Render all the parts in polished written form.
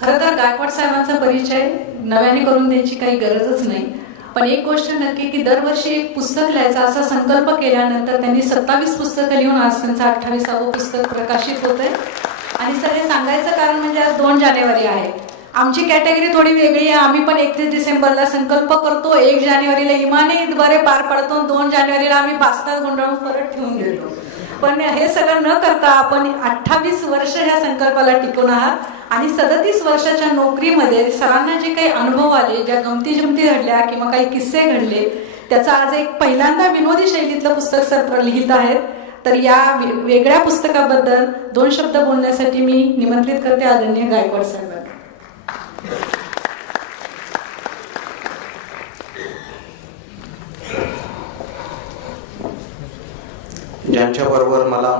खरं तर गायकवाड साहेबांचा परिचय नव्याने करून द्यायची काही गरजच नाही, पण एक गोष्ट नक्की की दरवर्षी एक पुस्तक लिहायचा असा संकल्प केल्यानंतर त्यांनी 27 पुस्तकं लिहून आज त्यांचं 28वं पुस्तक प्रकाशित होतंय. आणि सर हे सांगायचं कारण म्हणजे आज 2 जानेवारी आहे. आमची कॅटेगरी थोडी वेगळी आहे. आम्ही पण 31 डिसेंबरला संकल्प करतो, 1 जानेवारीला इमाने बरे पार पडतो, 2 जानेवारीला आम्ही बास्तात गुंडाळून परत ठेवून देतो. पण हे सगळं न करता आपण 28 वर्ष ह्या संकल्पाला टिकून आहात आणि 37 वर्षाच्या नोकरीमध्ये सरांना जे काही अनुभव आले, ज्या गमती जमती घडल्या किंवा काही किस्से घडले, त्याचा आज एक पहिल्यांदा विनोदी शैलीतलं पुस्तक सर लिहित आहेत. तर या वेगळ्या पुस्तकाबद्दल 2 शब्द बोलण्यासाठी मी निमंत्रित करते आदरणीय गायकवाड साहेबांना. ज्यांच्याबरोबर मला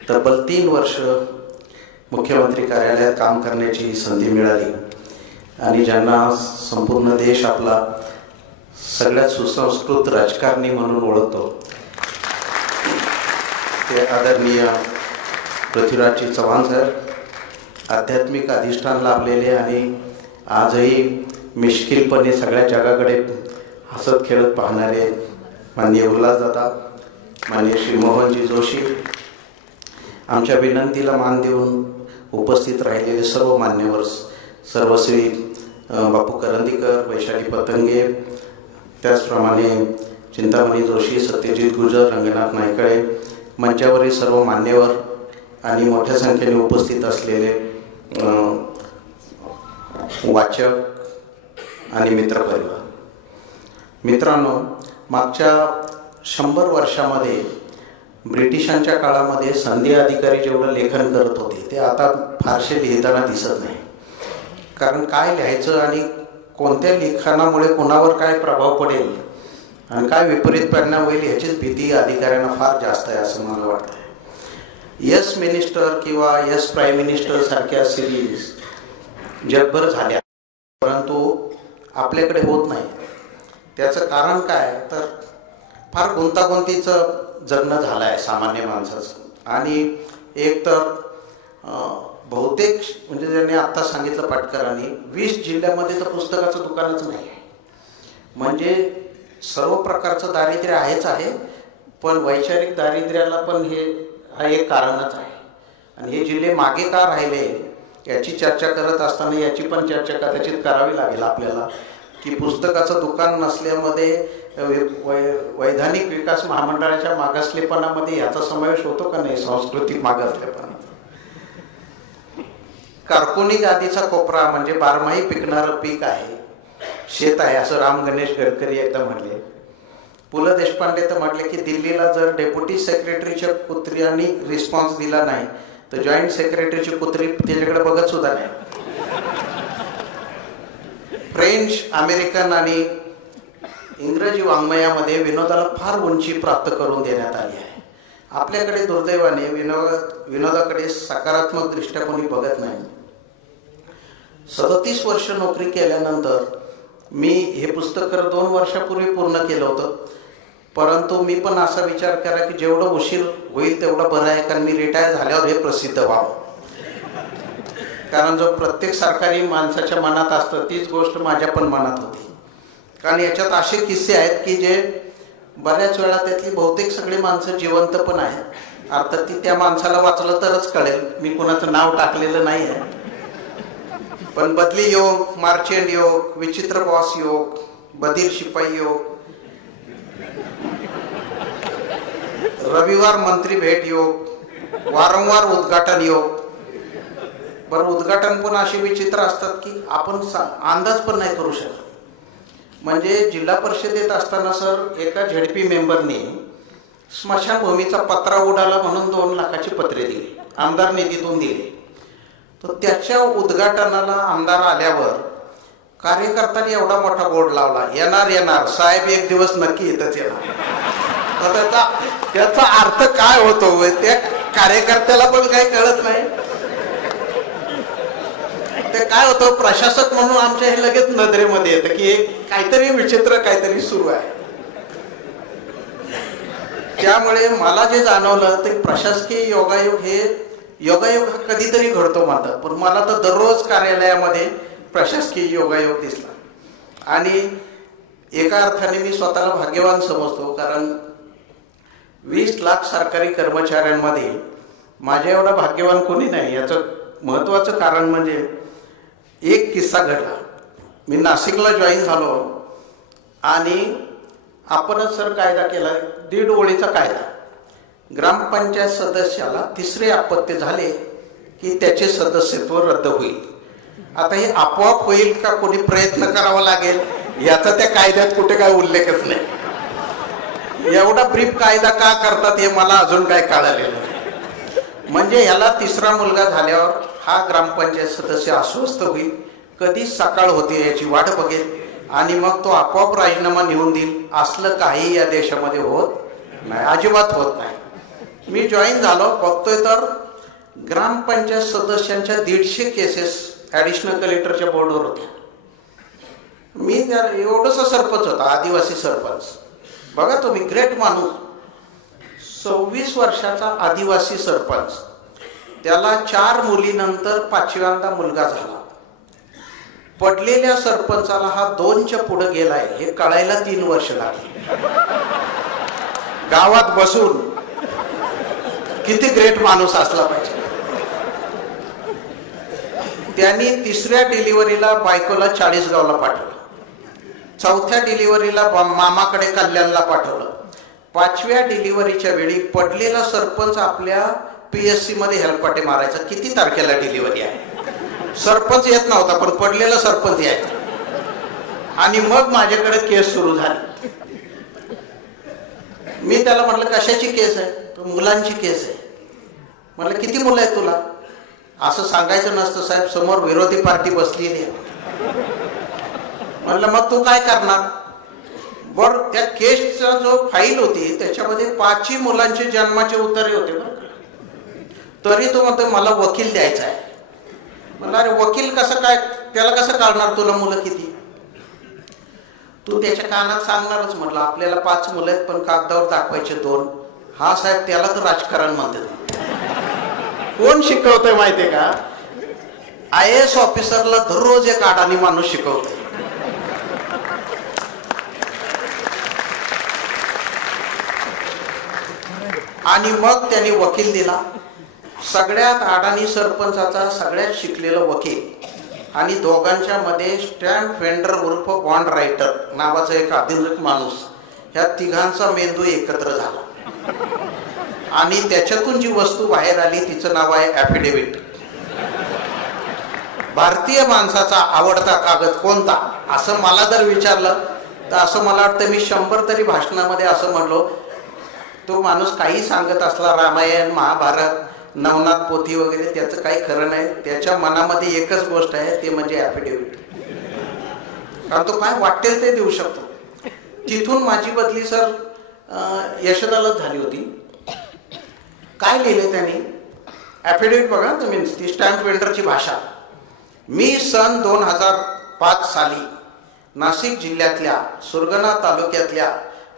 तब्बल 3 वर्ष मुख्यमंत्री कार्यालयात काम करण्याची संधी मिळाली आणि ज्यांना संपूर्ण देश आपला सगळ्यात सुसंस्कृत राजकारणी म्हणून ओळखतो, ते आदरणीय पृथ्वीराजजी चव्हाण सर, आध्यात्मिक अधिष्ठान लाभलेले आणि आजही मिश्किलपणे सगळ्या जगाकडे हसत खेळत पाहणारे माननीय उल्हासदादा, माननीय श्री मोहनजी जोशी, आमच्या विनंतीला मान देऊन उपस्थित राहिलेले सर्व मान्यवर, सर्वश्री बापू करंदीकर, वैशाली पतंगे, त्याचप्रमाणे चिंतामणी जोशी, सत्यजित गुजर, रंगनाथ नायकळे, मंचावरील सर्व मान्यवर आणि मोठ्या संख्येने उपस्थित असलेले वाचक आणि मित्रपरिवार. मित्रांनो, मागच्या 100 वर्षामध्ये ब्रिटिशांच्या काळामध्ये संधी अधिकारी जेवढं लेखन करत होते ते आता फारसे लिहिताना दिसत नाही. कारण काय लिहायचं आणि कोणत्या लिखाणामुळे कोणावर काय प्रभाव पडेल आणि काय विपरीत परिणाम होईल याचीच भीती अधिकाऱ्यांना फार जास्त आहे असं मला वाटतं. यस मिनिस्टर किंवा यस प्राईम मिनिस्टर सारख्या सिरीज जगभर झाल्या, परंतु आपल्याकडे होत नाही. त्याचं कारण काय तर फार गुंतागुंतीचं जगणं झालं आहे सामान्य माणसाचं. आणि एक तर बहुतेक म्हणजे ज्यांनी आत्ता सांगितलं पाटकरांनी 20 जिल्ह्यामध्ये तर पुस्तकाचं दुकानच नाही आहे. म्हणजे सर्व प्रकारचं दारिद्र्य आहेच आहे, पण वैचारिक दारिद्र्याला पण हा एक कारणच आहे. आणि हे जिल्हे मागे का राहिले याची चर्चा करत असताना याची पण चर्चा कदाचित करावी लागेल आपल्याला की पुस्तकाचं दुकान नसल्यामध्ये वैधानिक विकास महामंडळाच्या मागासलेपणामध्ये याचा समावेश होतो का नाही, सांस्कृतिक मागासलेपणा. कारकुनी आधीचा कोपरा म्हणजे बारमाही पिकणारं पीक आहे, शेत आहे असं राम गणेश गडकरी एकदा म्हणले. पु ल देशपांडे तर म्हटले की दिल्लीला जर डेप्युटी सेक्रेटरीच्या कुत्र्यांनी रिस्पॉन्स दिला नाही तर जॉईंट सेक्रेटरीची कुत्री त्याच्याकडे बघत सुद्धा नाही. फ्रेंच, अमेरिकन आणि इंग्रजी वाङ्मयामध्ये विनोदाला फार उंची प्राप्त करून देण्यात आली आहे. आपल्याकडे दुर्दैवाने विनोदाकडे सकारात्मक दृष्ट्या कोणी बघत नाही. 37 वर्ष नोकरी केल्यानंतर मी हे पुस्तक 2 वर्षापूर्वी पूर्ण केलं होतं, परंतु मी पण असा विचार करा की जेवढं उशीर होईल तेवढं बरं आहे, कारण मी रिटायर झाल्यावर हे प्रसिद्ध व्हावं. कारण जो प्रत्येक सरकारी माणसाच्या मनात असतं तीच गोष्ट माझ्या पण मनात होती. कारण याच्यात असे किस्से आहेत की जे बऱ्याच वेळा त्यातली बहुतेक सगळी माणसं जिवंत पण आहेत. अर्थात ती त्या माणसाला वाचलं तरच कळेल, मी कुणाचं नाव टाकलेलं नाही आहे. पण बदली योग, मार्चेंट योग, विचित्र बॉस योग, बधीर शिपाई योग, रविवार मंत्री भेट योग, वारंवार उद्घाटन योग. बरं, उद्घाटन पण असे विचित्र असतात की आपण अंदाज पण नाही करू शकत. म्हणजे जिल्हा परिषदेत असताना सर एका झेडपी मेंबरने स्मशानभूमीचा पत्रा उडाला म्हणून 2 लाखाची पत्रे दिली, आमदार निधीतून दिली. तर त्याच्या उद्घाटनाला आमदार आल्यावर कार्यकर्त्यांनी एवढा मोठा बोर्ड लावला, येणार साहेब, एक दिवस नक्की येतच येणार. तर त्याचा अर्थ काय होतो त्या कार्यकर्त्याला पण काही कळत नाही. ते काय होतं, प्रशासक म्हणून आमच्या हे लगेच नजरेमध्ये येतं की काहीतरी विचित्र काहीतरी सुरू आहे. त्यामुळे मला जे जाणवलं ते प्रशासकीय योगायोग हे योगायोग हा कधीतरी घडतो म्हणतात, पण मला तर दररोज कार्यालयामध्ये प्रशासकीय योगायोग दिसला आणि एका अर्थाने मी स्वतःला भाग्यवान समजतो, कारण 20 लाख सरकारी कर्मचाऱ्यांमध्ये माझ्या एवढा भाग्यवान कोणी नाही. याचं महत्त्वाचं कारण म्हणजे एक किस्सा घडला. मी नाशिकला जॉईन झालो आणि आपणच सर कायदा केला, 1.5 ओळीचा कायदा. ग्रामपंचायत सदस्याला 3रे अपत्य झाले की त्याचे सदस्यत्व रद्द होईल. आता हे आपोआप होईल का कोणी प्रयत्न करावा लागेल याचा त्या कायद्यात कुठे काय उल्लेखच नाही. एवढा ब्रीफ कायदा का करतात हे मला अजून काय कळालेलं नाही. म्हणजे ह्याला 3रा मुलगा झाल्यावर हा ग्रामपंचायत सदस्य अस्वस्थ होईल, कधी सकाळ होते याची वाट बघेल आणि मग तो आपोआप राजीनामा निवडून देईल. असलं काही या देशामध्ये होत नाही, अजिबात होत नाही. मी जॉईन झालो, बघतोय तर ग्रामपंचायत सदस्यांच्या 150 केसेस ॲडिशनल कलेक्टरच्या बोर्डवर होत्या. मी एवढंसा सरपंच होता, आदिवासी सरपंच. बघा तुम्ही, ग्रेट माणूस, 26 वर्षाचा आदिवासी सरपंच, त्याला 4 मुलीनंतर 5व्यांदा मुलगा झाला. पडलेल्या सरपंचाला हा 2च्या पुढे गेलाय हे कळायला 3 वर्ष लागली. गावात बसून किती ग्रेट माणूस असला पाहिजे. त्यांनी 3ऱ्या डिलिव्हरीला बायकोला 40गावला पाठवलं, 4थ्या डिलिव्हरीला मामाकडे कल्याणला पाठवलं, 5व्या डिलिव्हरीच्या वेळी पडलेला सरपंच आपल्या PSC मध्ये हेलपाटे मारायचा. किती तारखेला डिलिव्हरी आहे, सरपंच येत नव्हता पण पडलेला सरपंच यायचा. आणि मग माझ्याकडे केस सुरू झाली. मी त्याला म्हटलं कशाची केस आहे, तो मुलांची केस आहे. म्हटलं किती मुलं आहेत तुला, असं सांगायचं नसतं साहेब, समोर विरोधी पार्टी बसलेली आहे. म्हटलं मग तू काय करणार. बरं, त्या केसचा जो फाईल होती त्याच्यामध्ये 5ही मुलांचे जन्माचे उतारे होते बरं. तरी तो म्हणतो मला वकील द्यायचा आहे. म्हणलं अरे वकील कसं काय, त्याला कसं कळणार तुला मुलं किती. तू त्याच्या कानात सांगणारच. म्हटलं आपल्याला 5 मुलं आहेत पण कागदावर दाखवायचे 2. हा साहेब त्याला तर राजकारण म्हणतात. कोण शिकवतंय माहितीये का, IAS ऑफिसरला दररोज एक अडाणी माणूस शिकवतोय. आणि मग त्यांनी वकील दिला. सगळ्यात अडाणी सरपंचाचा सगळ्यात शिकलेला वकील आणि दोघांच्या मध्ये स्टॅम्प वेंडर उर्फ बॉन्ड रायटर नावाचा एक आधुनिक माणूस, ह्या तिघांचा मेंदू एकत्र झाला. आणि त्याच्यातून जी वस्तू बाहेर आली तिचं नाव आहे ॲफिडेव्हिट. भारतीय माणसाचा आवडता कागद कोणता असं मला जर विचारलं तर असं मला वाटतं मी 100 तरी भाषणामध्ये असं म्हणलो. तो माणूस काही सांगत असला, रामायण महाभारत नवनाथ पोथी वगैरे, त्याचं काही खरं नाही. त्याच्या मनामध्ये एकच गोष्ट आहे, ते म्हणजे ॲफिडेव्हिट. कारण तो काय वाटेल ते देऊ शकतो. तिथून माझी बदली सर यशोदालाच झाली होती. काय लिहिले त्यांनी ॲफिडेव्हिट बघा तुम्ही, ती स्टॅम्प वेंडरची भाषा. मी सन 2005 साली नाशिक जिल्ह्यातल्या सुरगाणा तालुक्यातल्या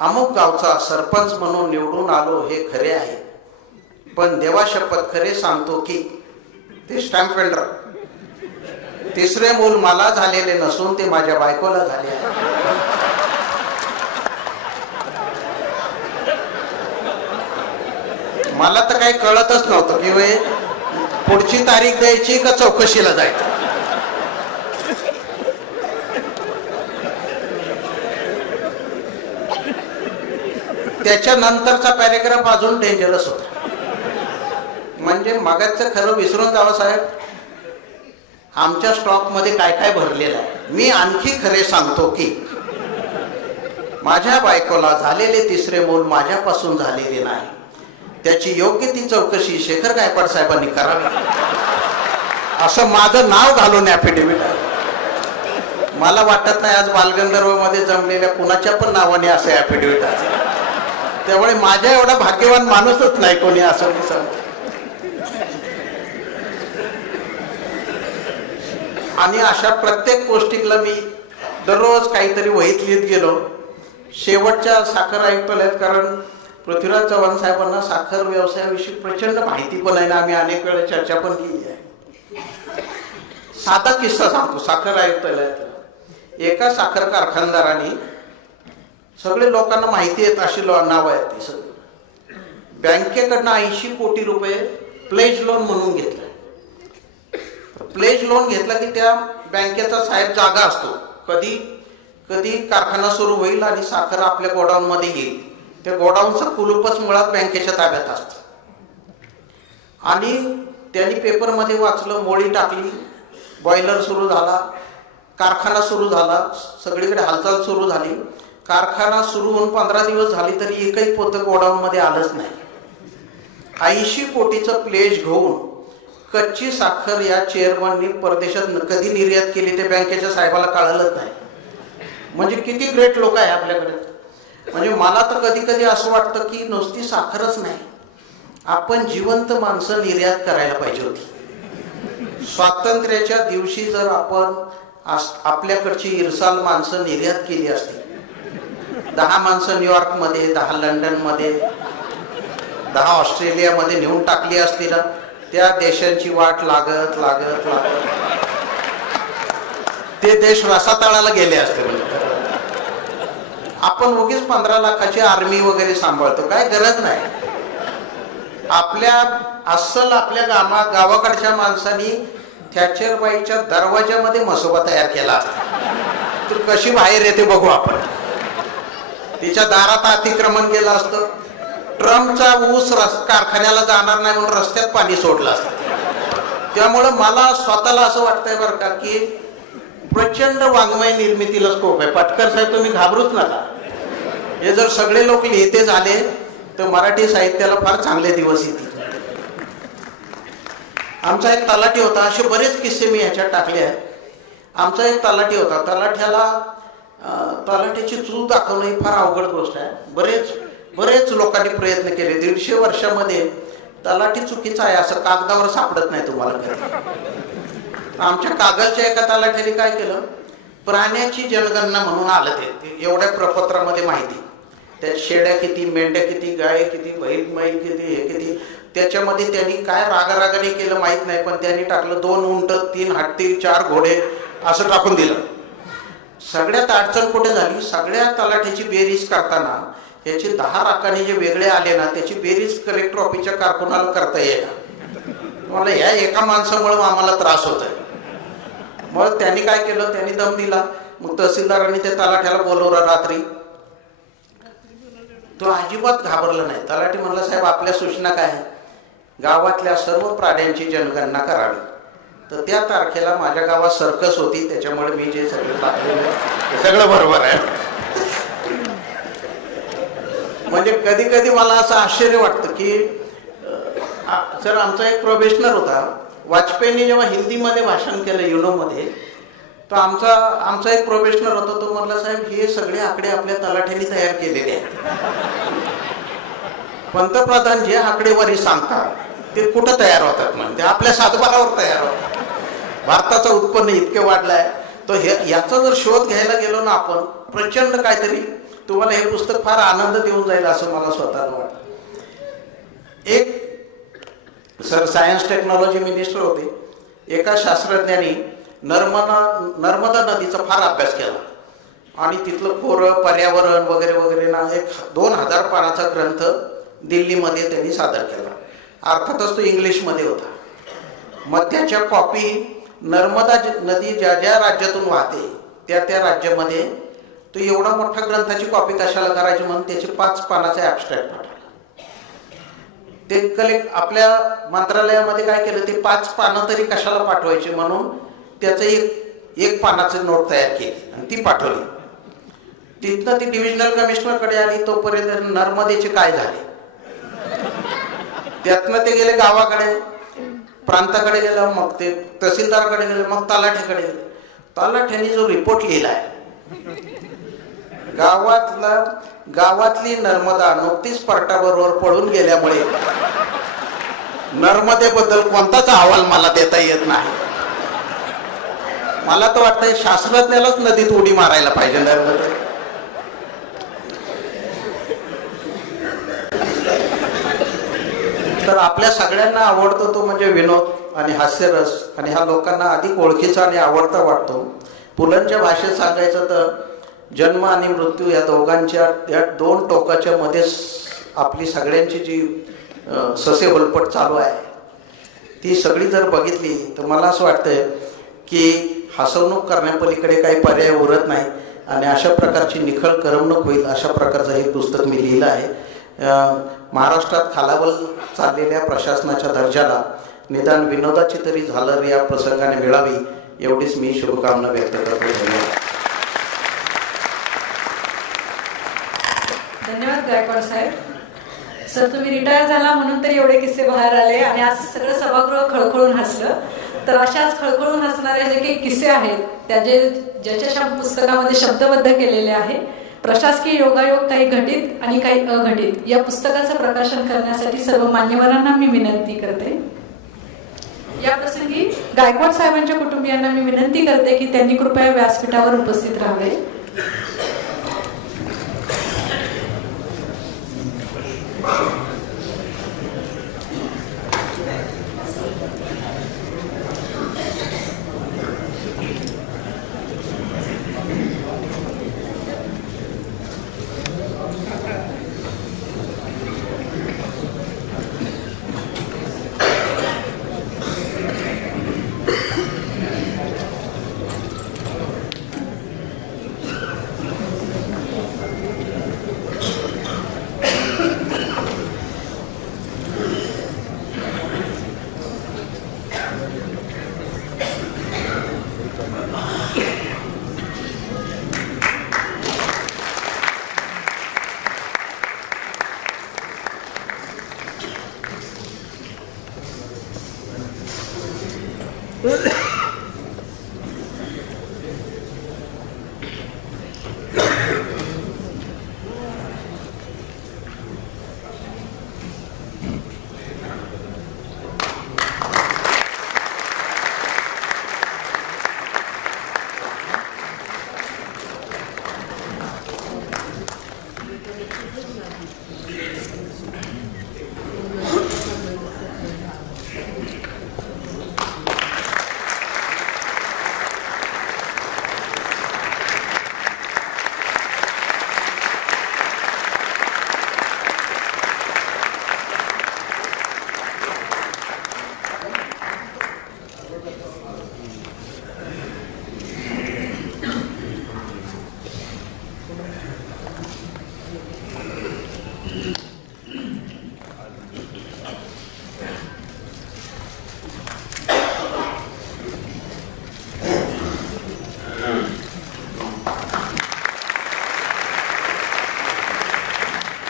अमुक गावचा सरपंच म्हणून निवडून आलो हे खरे आहे, पण देवाशपथ खरे सांगतो की ते स्टॅम्प वेंडर 3रे मूल मला झालेले नसून ते माझ्या बायकोला झाले आहे. मला तर काही कळतच नव्हतं की पुढची तारीख द्यायची का चौकशीला जायचं. त्याच्यानंतरचा पॅरेग्राफ अजून डेंजरस होता. म्हणजे मागाचं खरं विसरून जावं साहेब, आमच्या स्टॉकमध्ये काय काय भरलेलं आहे. मी आणखी खरे सांगतो की माझ्या बायकोला झालेले 3रे मूल माझ्यापासून झालेले नाही, त्याची योग्य ती चौकशी शेखर गायकवाड साहेबांनी करावी असं माझं नाव घालून ॲफिडेव्हिट आहे. मला वाटत नाही आज बालगंधर्वमध्ये जमलेल्या कुणाच्या पण नावाने असं ॲफिडेव्हिट आहे. त्यामुळे माझ्या एवढा भाग्यवान माणूसच नाही कोणी असं मी सांगतो. आणि अशा प्रत्येक गोष्टीला मी दररोज काहीतरी वहीत लिहित गेलो. शेवटच्या साखर आयुक्तालयात, कारण पृथ्वीराज चव्हाण साहेबांना साखर व्यवसायाविषयी प्रचंड माहिती पण आहे ना, आम्ही अनेक वेळा चर्चा पण केली आहे. साधा किस्सा सांगतो. साखर आयुक्तालयात एका साखर कारखानदाराने, सगळे लोकांना माहिती आहेत अशी नावं आहेत ती सगळी, बँकेकडनं 80 कोटी रुपये प्लेज लोन म्हणून घेतलं. प्लेज लोन घेतला की त्या बँकेचा साहेब जागा असतो, कधी कधी कारखाना सुरू होईल आणि साखर आपल्या गोडाऊनमध्ये येईल. त्या गोडाऊनचा कुलूपच मुळात बँकेच्या ताब्यात असतं. आणि त्यांनी पेपरमध्ये वाचलं, मोळी टाकली, बॉयलर सुरू झाला, कारखाना सुरू झाला, सगळीकडे हालचाल सुरू झाली. कारखाना सुरू होऊन 15 दिवस झाली तरी एकही पोतं गोडाऊनमध्ये आलंच नाही. 80 कोटीचं प्लेज घेऊन कच्ची साखर या चेअरमननी परदेशात कधी निर्यात केली ते बँकेच्या साहेबाला कळलंच नाही. म्हणजे किती ग्रेट लोक आहे आपल्याकडे. म्हणजे मला तर कधी कधी असं वाटतं की नुसती साखरच नाही, आपण जिवंत माणसं निर्यात करायला पाहिजे होती. स्वातंत्र्याच्या दिवशी जर आपण आपल्याकडची इरसाल माणसं निर्यात केली असती, 10 माणसं न्यूयॉर्कमध्ये, 10 लंडनमध्ये, 10 ऑस्ट्रेलियामध्ये नेऊन टाकली असती ना, त्या देशांची वाट लागत लागत लागत ते देश रसातळाला गेले असते. आपण उगीच 15 लाखाची आर्मी वगैरे सांभाळतो, काय गरज नाही. आपल्या अस्सल आपल्या गावाकडच्या माणसांनी थॅचरबाईच्या दरवाजामध्ये मसोबा तयार केला असता. तर कशी बाहेर येते बघू आपण. तिच्या दारात अतिक्रमण केलं असतं. ट्रम्पचा ऊस कारखान्याला जाणार नाही म्हणून रस्त्यात पाणी सोडलं असतं. त्यामुळं मला स्वतःला असं वाटतंय बरं का की प्रचंड वाङ्मय निर्मितीला स्कोप आहे. पाटकर साहेब तुम्ही घाबरूच नका. हे जर सगळे लोक लिहिते झाले तर मराठी साहित्याला फार चांगले दिवस येतील. आमचा एक तलाठी होता, असे बरेच किस्से मी ह्याच्यात टाकले आहेत. आमचा एक तलाठी होता, तलाठीची चूक दाखवणं ही फार अवघड गोष्ट आहे. बरेच लोकांनी प्रयत्न केले. 150 वर्षामध्ये तलाठी चुकीचा आहे असं कागदावर सापडत नाही तुम्हाला कधी. आमच्या कागलच्या एका तलाठ्याने काय केलं, प्राण्याची जनगणना म्हणून आलं ते एवढ्या प्रपत्रामध्ये माहिती, त्यात शेळ्या किती, मेंढ्या किती, गाय किती, बैल किती, हे किती. त्याच्यामध्ये त्यांनी काय रागारागाने केलं माहीत नाही, पण त्यांनी टाकलं 2 उंट, 3 हत्ती, 4 घोडे असं टाकून दिलं. सगळ्यात अडचण कुठे झाली, सगळ्या तलाठीची बेरीज करताना याचे 10 राखाने जे वेगळे आले ना, त्याची बेरीज कलेक्टर ऑफिसच्या कारकुनाला करता येईल. मला या एका माणसामुळे आम्हाला त्रास होत आहे. मग त्यांनी काय केलं, त्यांनी दम दिला. मग तहसीलदारांनी त्या तलाठ्याला बोलवलं रात्री. तो अजिबात घाबरला नाही. तलाठी म्हणला, साहेब आपल्या सूचना काय आहे, गावातल्या सर्व प्राण्यांची जनगणना करावी. तर त्या तारखेला माझ्या गावात सर्कस होती, त्याच्यामुळे मी जे सगळं टाकलेलं ते सगळं बरोबर आहे. म्हणजे कधी कधी मला असं आश्चर्य वाटतं की सर, आमचा एक प्रोफेशनल होता, वाजपेयींनी जेव्हा हिंदीमध्ये भाषण केलं युनोमध्ये, तर आमचा एक प्रोफेशनल होता. तो म्हटला, साहेब हे सगळे आकडे आपल्या तलाठ्यांनी तयार केलेले आहेत. पंतप्रधान जे आकडेवारी सांगतात ते कुठं तयार होतात, म्हणजे आपल्या सातबारावर तयार होतात. भारताचं उत्पन्न इतके वाढलंय, तर याचा जर शोध घ्यायला गेलो ना आपण, प्रचंड काहीतरी. तुम्हाला हे पुस्तक फार आनंद देऊन जाईल असं मला स्वतःला वाटतं. एक सर सायन्स टेक्नॉलॉजी मिनिस्टर होते. एका शास्त्रज्ञांनी नर्मदा नदीचा फार अभ्यास केला आणि तिथलं खोरं, पर्यावरण वगैरे वगैरे ना एक 2000 पानाचा ग्रंथ दिल्लीमध्ये त्यांनी सादर केला. अर्थातच तो इंग्लिशमध्ये होता. मग त्याच्या कॉपी नर्मदा नदी ज्या ज्या राज्यातून वाहते त्या राज्यामध्ये, तो एवढा मोठा ग्रंथाची कॉपी कशाला करायची म्हणून त्याचे 5 पानाचे ॲब्स्ट्रॅक्ट पाठवला. ते आपल्या मंत्रालयामध्ये काय केलं, ते 5 पानं तरी कशाला पाठवायची म्हणून त्याचं एक पानाचं नोट तयार केली आणि ती पाठवली. तिथनं ती डिव्हिजनल कमिशनरकडे आली. तोपर्यंत नर्मदेचे काय झाले, त्यातनं ते गेले गावाकडे, प्रांताकडे गेलं, मग ते तहसीलदारकडे गेले, मग तलाठ्याकडे गेले. तलाठ्याने जो रिपोर्ट लिहिलाय, गावातली नर्मदा नुकतीच पर्टाबरोबर पळून गेल्यामुळे नर्मदेबद्दल कोणताच अहवाल मला देता येत नाही. मला तर वाटतंय शास्त्रज्ञालाच नदीत उडी मारायला पाहिजे नर्मदे. तर आपल्या सगळ्यांना आवडतो तो म्हणजे विनोद आणि हास्यरस, आणि ह्या लोकांना अधिक ओळखीचा आणि आवडता वाटतो. पुलंच्या भाषेत सांगायचं तर जन्म आणि मृत्यू या दोघांच्या, या दोन टोकाच्या मध्येच आपली सगळ्यांची जी ससे होलपट चालू आहे ती सगळी जर बघितली तर मला असं वाटतंय की हसवणूक करण्यापलीकडे काही पर्याय उरत नाही, आणि अशा प्रकारची निखळ करमणूक होईल अशा प्रकारचं हे पुस्तक मी लिहिलं आहे. महाराष्ट्रात खालावल चाललेल्या प्रशासनाच्या दर्जाला निदान विनोदाची तरी झालर या प्रसंगाने मिळावी एवढीच मी शुभकामना व्यक्त करतो. धन्यवाद गायकवाड साहेब. सर, तुम्ही रिटायर झाला म्हणून तरी एवढे किस्से बाहेर आले आणि आज सगळं सभागृह खळखळून हसलं. तर अशाच खळखळून हसणारे जे काही किस्से आहेत त्याचे ज्याच्या पुस्तकामध्ये शब्दबद्ध केलेले आहे. प्रशासकीय योगायोग, काही घटित आणि काही अघटित, या पुस्तकाचं प्रकाशन करण्यासाठी सर्व मान्यवरांना मी विनंती करते. या प्रसंगी गायकवाड साहेबांच्या कुटुंबियांना मी विनंती करते की त्यांनी कृपया व्यासपीठावर उपस्थित राहावे.